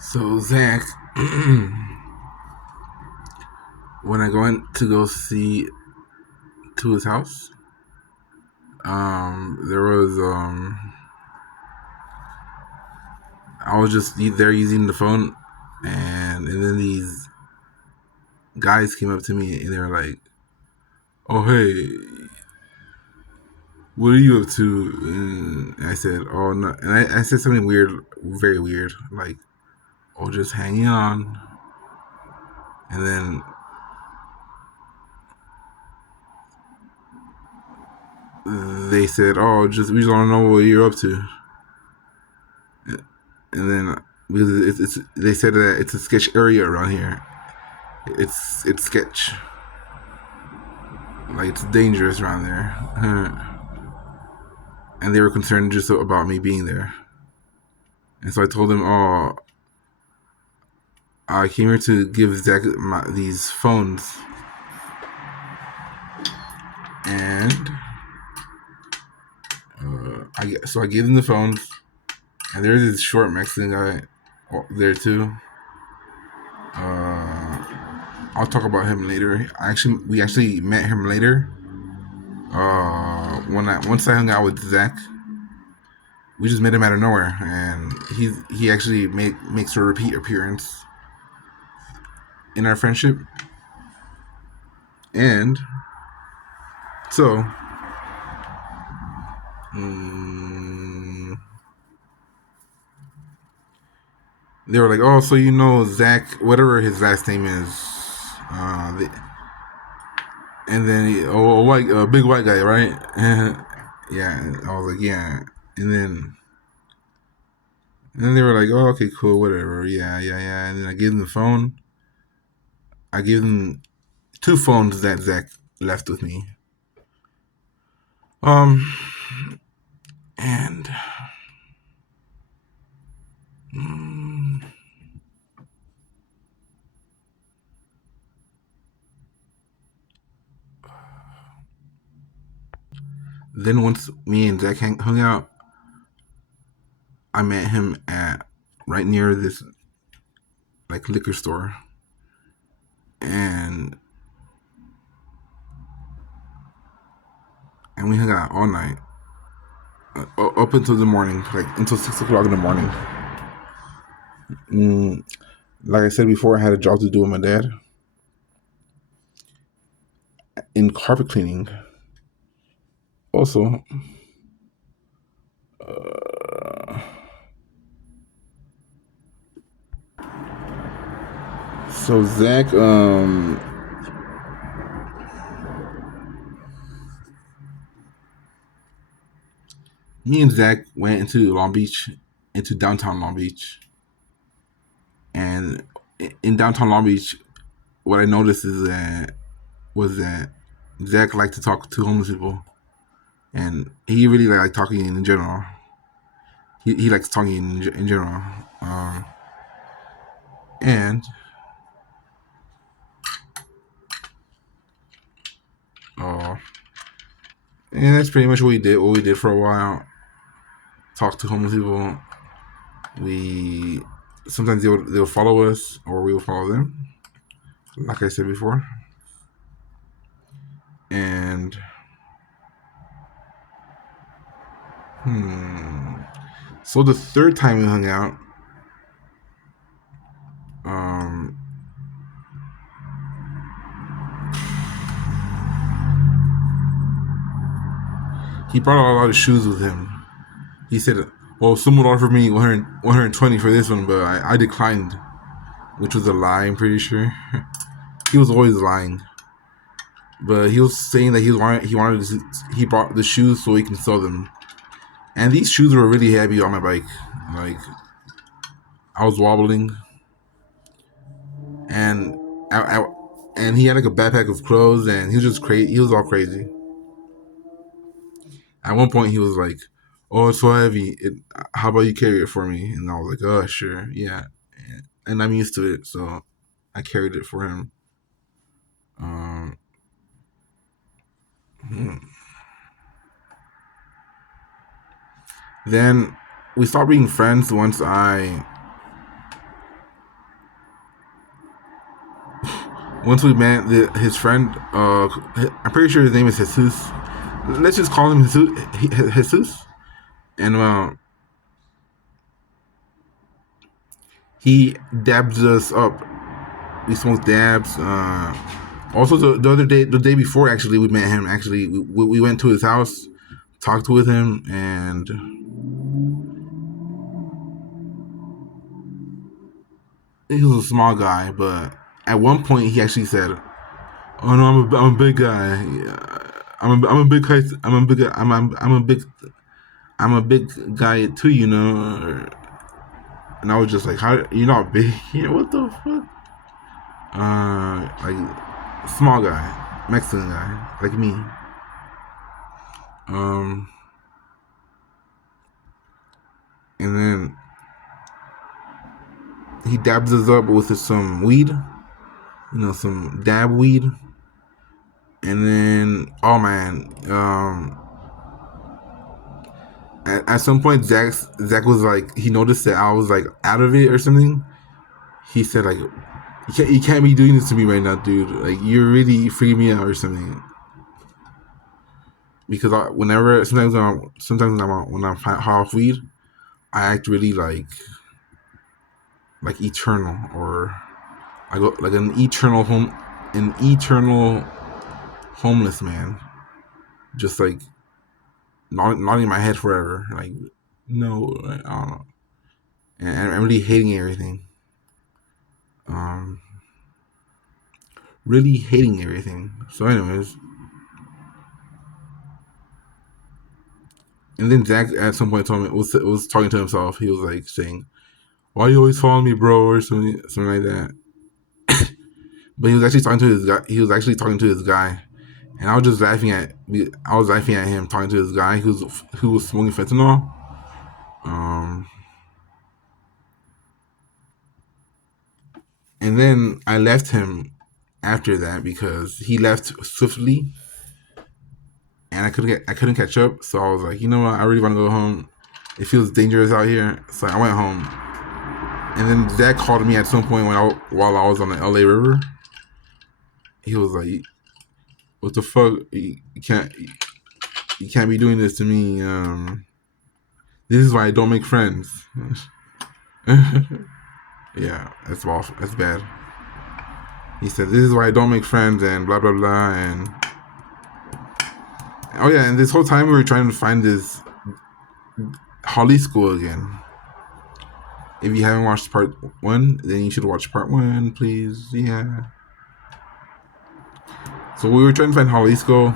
So Zach, when I went to go see to his house, there was I was just there using the phone, and then these guys came up to me and they were like, "Oh hey, what are you up to?" And I said, "Oh no," and I said something weird, very weird, like, "Oh, just hanging on," and then they said, "Oh, just we just want to know what you're up to," and then because they said that it's a sketch area around here. It's sketch, like it's dangerous around there, and they were concerned just about me being there. And so I told them, "Oh, I came here to give Zach these phones," and I gave them the phones, and there's this short Mexican guy there too. I'll talk about him later. We actually met him later. Once I hung out with Zach, we just met him out of nowhere, and he actually makes a repeat appearance in our friendship. And so, they were like, "Oh, so you know Zach, whatever his last name is," and then a big white guy, right? Yeah, I was like, "Yeah," and then they were like, "Oh, okay, cool, whatever, yeah," and then I gave them the phone. I gave them two phones that Zach left with me. Um, and mm, then once me and Zach hung out, I met him at right near this like liquor store, and we hung out all night, up until the morning, like until 6 o'clock in the morning. Mm, like I said before, I had a job to do with my dad in carpet cleaning. Also, so Zach, me and Zach went into downtown Long Beach, and in downtown Long Beach, what I noticed was that Zach liked to talk to homeless people, and he really liked talking in general. He likes talking in general, um, and uh, and that's pretty much what we did. What we did for a while, talk to homeless people. We sometimes they'll follow us or we will follow them, like I said before. And so the third time we hung out, um, he brought a lot of shoes with him. He said, "Well, someone offered me 120 for this one, but I declined," which was a lie. I'm pretty sure he was always lying. But he was saying that he bought the shoes so he can sell them. And these shoes were really heavy on my bike. Like I was wobbling, and and he had like a backpack of clothes, and he was just crazy. He was all crazy. At one point, he was like, "Oh, it's so heavy. How about you carry it for me?" And I was like, "Oh, sure, yeah." And I'm used to it, so I carried it for him. Um, hmm. Then we stopped being friends once I Once we met his friend, I'm pretty sure his name is Jesus. Let's just call him Jesus. And he dabs us up. We smoked dabs. Also, the other day, the day before, actually, we met him. Actually, we went to his house, talked with him, and he was a small guy. But at one point, he actually said, "Oh no, I'm a big guy. I'm a big guy. I'm a big guy too, you know." And I was just like, "How you're not big? Yeah, what the fuck?" Like small guy, Mexican guy, like me. Um, and then he dabs us up with some weed, some dab weed. And then, oh man, at some point, Zach was like, he noticed that I was like out of it or something. He said like, you can't be doing this to me right now, dude. Like you're really freaking me out or something. Because whenever sometimes when I'm high off weed, I act really like eternal, or I go like an eternal homeless man, just like not in my head forever. Like no, I don't know. And I'm really hating everything. Um, really hating everything. So, anyways, and then Zach at some point told me was talking to himself. He was like saying, "Why you always following me, bro?" or something like that. But he was actually talking to his guy. He was actually talking to his guy, and I was just laughing at. I was laughing at him talking to his guy who was smoking fentanyl. Um, and then I left him after that because he left swiftly, and I couldn't catch up. So I was like, you know what? I really want to go home. It feels dangerous out here, so I went home. And then Zach called me at some point while I was on the LA River. He was like, "What the fuck? You can't be doing this to me. This is why I don't make friends." Yeah, that's awful. That's bad. He said, "This is why I don't make friends," and blah blah blah. And oh yeah, and this whole time we were trying to find this Holly School again. If you haven't watched part one, then you should watch part one, please. Yeah. So we were trying to find Holly School,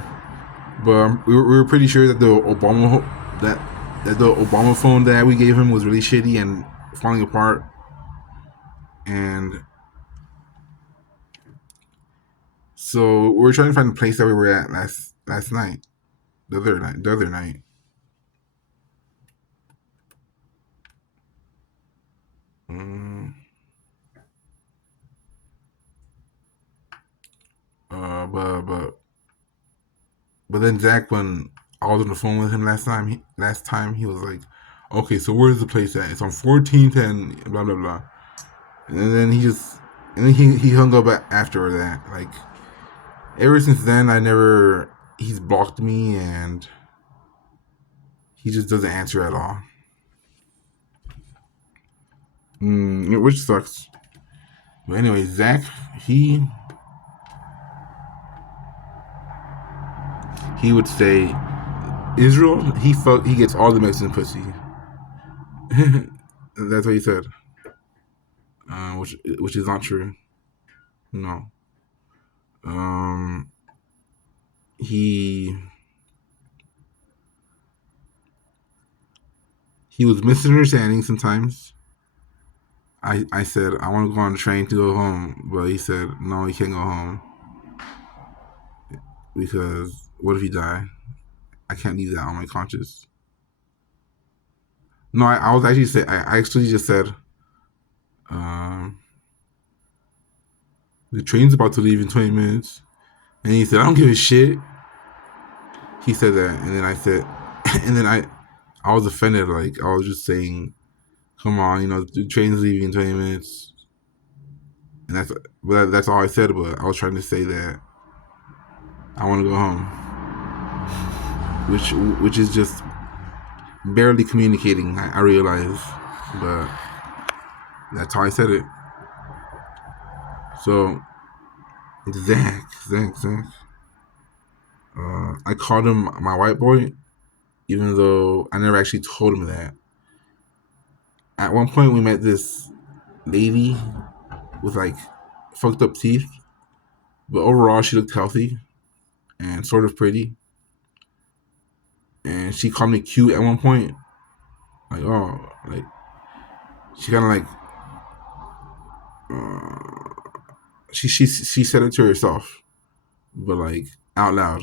but we were pretty sure that that the Obama phone that we gave him was really shitty and falling apart. And so we were trying to find the place that we were at last night, the other night. Mm, but then Zach, when I was on the phone with him last time he was like, "Okay, so where's the place at? It's on 14th and blah blah blah." And then he hung up after that. Like ever since then, he's blocked me, and he just doesn't answer at all. Which sucks. But anyway, Zach, he he would say Israel. He gets all the Mexican pussy. That's what he said. Which is not true. No. Um, he he was misunderstanding sometimes. I said I want to go on the train to go home, but he said no, he can't go home because what if he die? I can't leave that on my conscience. No, I actually just said um, the train's about to leave in 20 minutes, and he said I don't give a shit. He said that, and then I said, and then I was offended. Like I was just saying, come on, the train's leaving in 20 minutes. and that's all I said. But I was trying to say that I want to go home, which is just barely communicating. I realize, but that's how I said it. So Zach. I called him my white boy, even though I never actually told him that. At one point, we met this lady with like fucked up teeth, but overall, she looked healthy and sort of pretty. And she called me cute at one point. Like, oh, like she kind of like she said it to herself, but like out loud.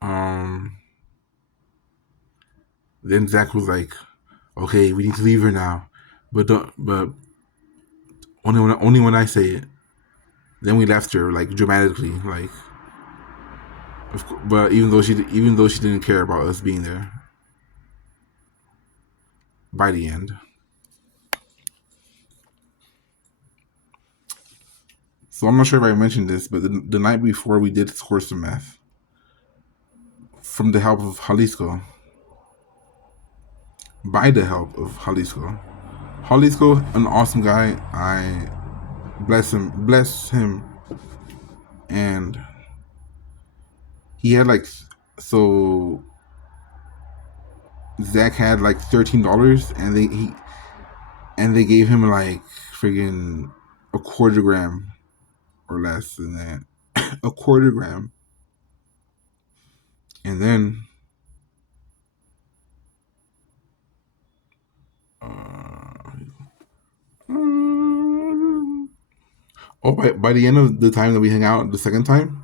Um, then Zach was like, "Okay, we need to leave her now, but only when I say it." Then we left her like dramatically, like. But even though she didn't care about us being there by the end. So I'm not sure if I mentioned this, but the night before we did score some meth from the help of Jalisco. By the help of Jalisco. Jalisco, an awesome guy. I bless him, and he had like so. Zach had like $13, and they gave him like friggin' a quarter gram or less than that, a quarter gram, and then oh, by the end of the time that we hung out the second time,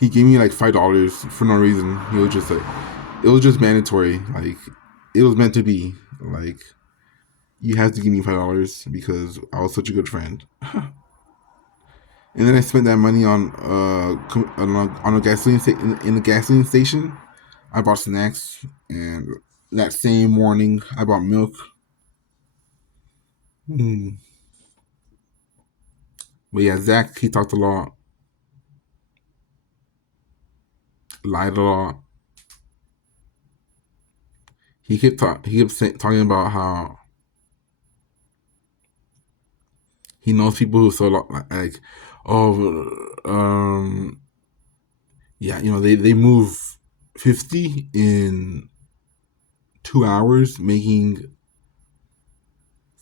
he gave me like $5 for no reason. He was just like, it was just mandatory. Like, it was meant to be. Like, you have to give me $5 because I was such a good friend. And then I spent that money on a gasoline in a gasoline station. I bought snacks, and that same morning I bought milk. Mm. But yeah, Zach, he talked a lot, lied a lot. He kept talking about how he knows people who sell like oh yeah, you know, they move 50 in 2 hours, making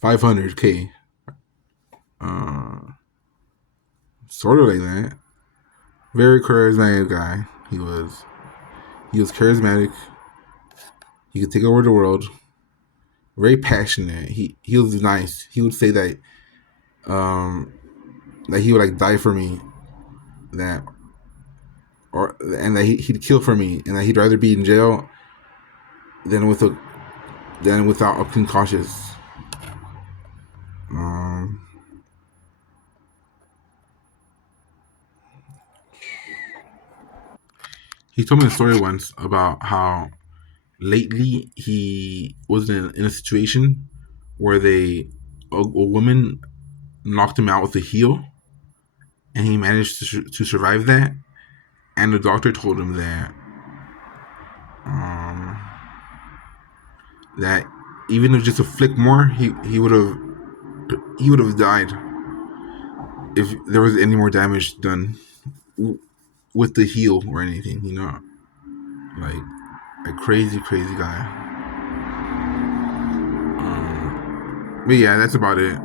500K. Uh, Sort of like that. Very charismatic guy. He was charismatic. He could take over the world. Very passionate. He was nice. He would say um that he would like die for me, that and that he'd kill for me, and that he'd rather be in jail than without a clean conscience. Um, he told me a story once about how lately he was in a situation where a woman knocked him out with a heel, and he managed to survive that. And the doctor told him um, that even if just a flick more, he would have died if there was any more damage done with the heel or anything. You know, like a crazy guy. But yeah, that's about it.